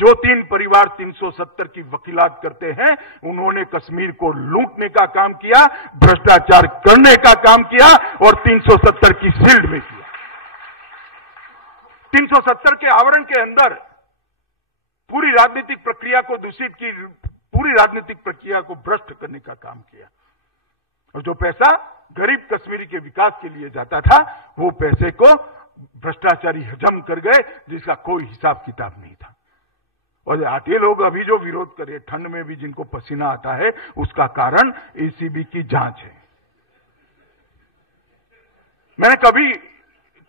जो तीन परिवार 370 की वकीलात करते हैं, उन्होंने कश्मीर को लूटने का काम किया, भ्रष्टाचार करने का काम किया और 370 की शील्ड में किया। 370 के आवरण के अंदर पूरी राजनीतिक प्रक्रिया को दूषित की, पूरी राजनीतिक प्रक्रिया को भ्रष्ट करने का काम किया। और जो पैसा गरीब कश्मीरी के विकास के लिए जाता था, वो पैसे को भ्रष्टाचारी हजम कर गए, जिसका कोई हिसाब किताब नहीं था। और आते लोग अभी जो विरोध करे, ठंड में भी जिनको पसीना आता है, उसका कारण एसीबी की जांच है। मैंने कभी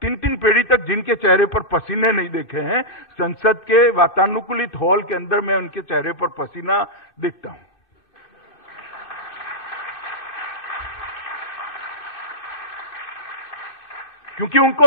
3-3 पीढ़ी तक जिनके चेहरे पर पसीने नहीं देखे हैं, संसद के वातानुकूलित हॉल के अंदर मैं उनके चेहरे पर पसीना देखता हूं। क्योंकि उनको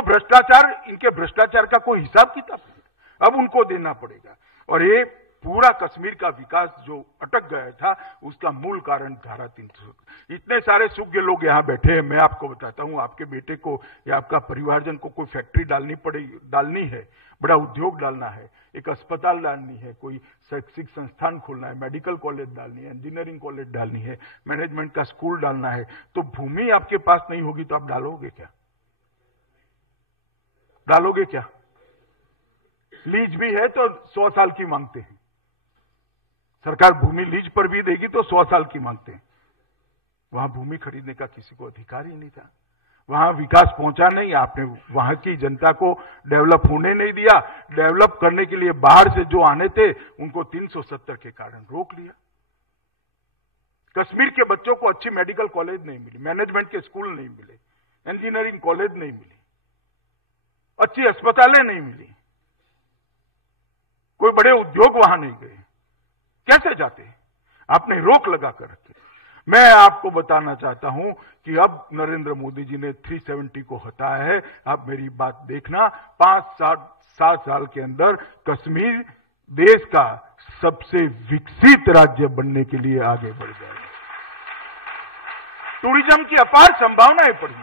इनके भ्रष्टाचार का कोई हिसाब किताब नहीं, अब उनको देना पड़ेगा। और ये पूरा कश्मीर का विकास जो अटक गया था, उसका मूल कारण धारा 370। इतने सारे सूखे लोग यहां बैठे हैं, मैं आपको बताता हूं, आपके बेटे को या आपका परिवारजन को कोई फैक्ट्री डालनी है, बड़ा उद्योग डालना है, एक अस्पताल डालनी है, कोई शैक्षिक संस्थान खोलना है, मेडिकल कॉलेज डालनी है, इंजीनियरिंग कॉलेज डालनी है, मैनेजमेंट का स्कूल डालना है, तो भूमि आपके पास नहीं होगी तो आप डालोगे क्या? डालोगे क्या? लीज भी है तो 100 साल की मांगते हैं। सरकार भूमि लीज पर भी देगी तो 100 साल की मांगते हैं। वहां भूमि खरीदने का किसी को अधिकार ही नहीं था। वहां विकास पहुंचा नहीं, आपने वहां की जनता को डेवलप होने नहीं दिया। डेवलप करने के लिए बाहर से जो आने थे, उनको 370 के कारण रोक लिया। कश्मीर के बच्चों को अच्छी मेडिकल कॉलेज नहीं मिली, मैनेजमेंट के स्कूल नहीं मिले, इंजीनियरिंग कॉलेज नहीं मिली, अच्छी अस्पतालें नहीं मिली, कोई बड़े उद्योग वहां नहीं गए। कैसे जाते? आपने रोक लगा कर रखी। मैं आपको बताना चाहता हूं कि अब नरेंद्र मोदी जी ने 370 को हटाया है। आप मेरी बात देखना, 5-7 साल के अंदर कश्मीर देश का सबसे विकसित राज्य बनने के लिए आगे बढ़ जाएगा। टूरिज्म की अपार संभावनाएं पड़ी।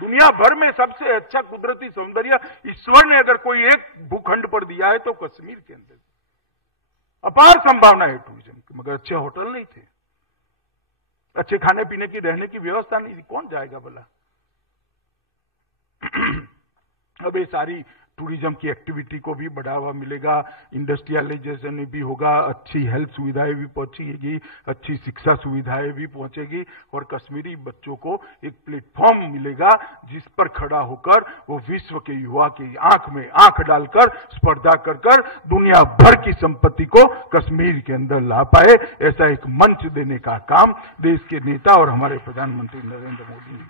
दुनिया भर में सबसे अच्छा कुदरती सौंदर्य ईश्वर ने अगर कोई एक भूखंड पर दिया है तो कश्मीर के अंदर अपार संभावना है टूरिज्म की। मगर अच्छे होटल नहीं थे, अच्छे खाने पीने की, रहने की व्यवस्था नहीं थी, कौन जाएगा भला? अब ये सारी टूरिज्म की एक्टिविटी को भी बढ़ावा मिलेगा, इंडस्ट्रियलाइजेशन भी होगा, अच्छी हेल्थ सुविधाएं भी पहुंचेगी, अच्छी शिक्षा सुविधाएं भी पहुंचेगी और कश्मीरी बच्चों को एक प्लेटफॉर्म मिलेगा जिस पर खड़ा होकर वो विश्व के युवा की आंख में आंख डालकर स्पर्धा कर दुनिया भर की संपत्ति को कश्मीर के अंदर ला पाए। ऐसा एक मंच देने का काम देश के नेता और हमारे प्रधानमंत्री नरेंद्र मोदी ने